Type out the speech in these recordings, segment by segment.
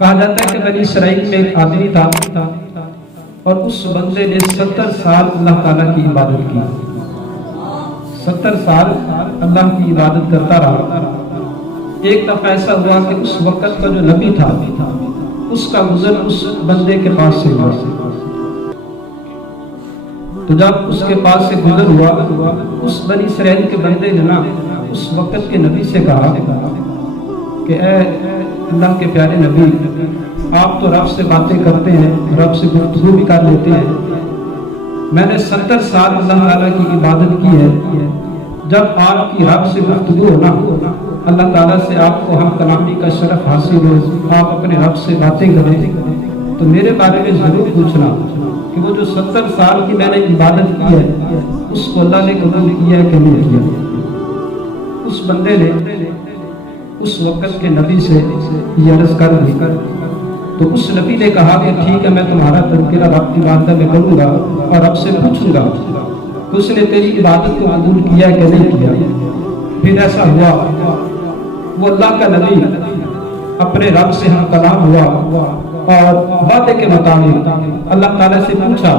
کہا جاتا ہے کہ بنی اسرائیل میں ایک آدمی تھا اور اس بندے نے 70 سال اللہ تعالیٰ کی عبادت کی، 70 سال اللہ کی عبادت کرتا رہا۔ ایک دفعہ ایسا ہوا کہ اس وقت کا جو نبی تھا اس کا گزر اس بندے کے پاس سے ہوا، تو جب اس کے پاس سے گزر ہوا اس بنی اسرائیل کے بندے نے نا اس وقت کے نبی سے کہا کہ اے اللہ کے پیارے نبی، آپ تو رب سے باتیں کرتے ہیں، رب سے گفتگو بھی کر لیتے ہیں، میں نے 70 سال اللہ تعالیٰ کی عبادت کی ہے، جب آپ کی رب سے گفتگو ہونا، اللہ تعالیٰ سے آپ کو ہم کلامی کا شرف حاصل ہو، آپ اپنے رب سے باتیں کریں، تو میرے بارے میں ضرور پوچھنا کہ وہ جو 70 سال کی میں نے عبادت کی ہے اس کو اللہ نے قبول کیا ہے کہ نہیں کیا۔ اس بندے نے اس وقت کے نبی سے یہ عرض کر دی، تو اس نبی نے کہا کہ ٹھیک ہے، میں تمہارا تذکرہ رب کی بارگاہ میں کروں گا اور رب سے پوچھوں گا کہ اس نے تیری عبادت کو قبول کیا کہ نہیں کیا۔ پھر ایسا ہوا، وہ اللہ کا نبی اپنے رب سے ہم کلام ہوا اور وعدے کے مطابق اللہ تعالیٰ سے پوچھا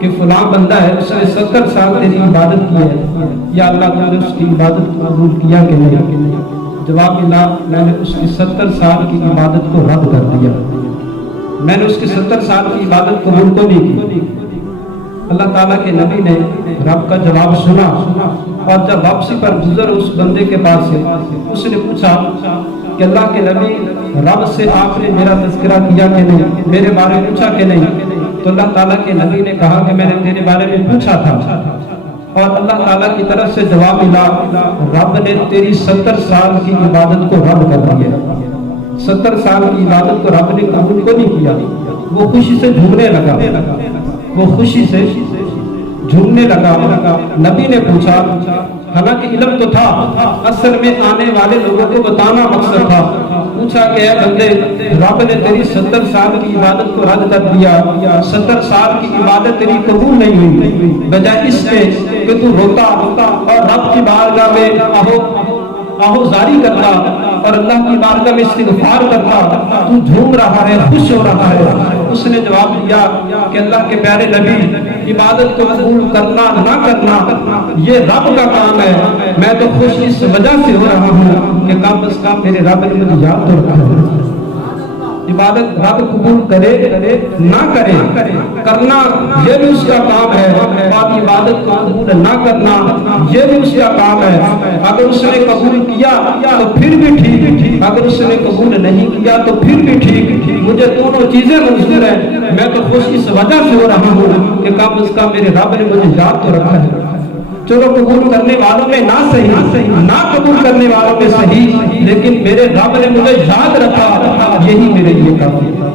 کہ فلاں بندہ ہے، اس نے 70 سال تیری عبادت کی ہے، یا اللہ تعالیٰ نے اس کی عبادت کو قبول کیا کہ نہیں؟ جواب ملا، میں نے اس کی 70 سال کی عبادت کو رد کر دیا، میں نے اس کی 70 سال کی عبادت قبول کو نہیں کی۔ اللہ تعالیٰ کے نبی نے رب کا جواب سنا اور جب واپسی پر گزر اس بندے کے پاس سے اس نے پوچھا کہ اللہ کے نبی، رب سے آپ نے میرا تذکرہ کیا کہ نہیں، میرے بارے میں پوچھا کہ نہیں؟ تو اللہ تعالیٰ کے نبی نے کہا کہ میں نے تیرے بارے میں پوچھا تھا، اور اللہ تعالیٰ کی طرف سے جواب ملا، رب نے تیری 70 سال کی عبادت کو رد کر دیا، 70 سال کی عبادت کو رب نے قبول کو نہیں کیا۔ وہ خوشی سے جھومنے لگا، وہ خوشی سے جھومنے لگا۔ نبی نے پوچھا، حالانکہ علم تو تھا، اصل میں آنے والے لوگوں کو بتانا مقصد تھا، پوچھا کہ اے بندے، رب نے تیری 70 سال کی عبادت کو رد کر دیا، 70 سال کی عبادت تیری قبول نہیں ہوئی، بجائے اس کے کہ تو روتا اور رب کی بارگاہ میں آہو زاری کرتا اور اللہ کی بارگاہ میں استغفار کرتا، تو جھوم رہا ہے، خوش ہو رہا ہے۔ اس نے جواب دیا کہ اللہ کے پیارے نبی، عبادت کو قبول کرنا نہ کرنا یہ رب کا کام ہے، میں تو خوش اس وجہ سے ہو رہا ہوں کہ کم از کم میرے رب نے مجھے یاد تو رکھا ہے۔ عبادت رب قبول کرے نہ کرے، کرنا یہ بھی اس کا کام ہے، اور عبادت کو قبول نہ کرنا یہ بھی اس کا کام ہے۔ اگر اس نے قبول کیا تو پھر بھی ٹھیک، اگر اس نے قبول نہیں کیا تو پھر بھی ٹھیک، مجھے دونوں چیزیں منظور ہیں، میں تو خوش اس وجہ سے ہو رہا ہوں کہ کم از کم میرے رب نے مجھے یاد تو رکھا ہے۔ چلو قبول کرنے والوں میں نہ صحیح، نہ قبول کرنے والوں میں صحیح، لیکن میرے رب نے مجھے یاد رکھا، یہی میرے لیے کافی ہے۔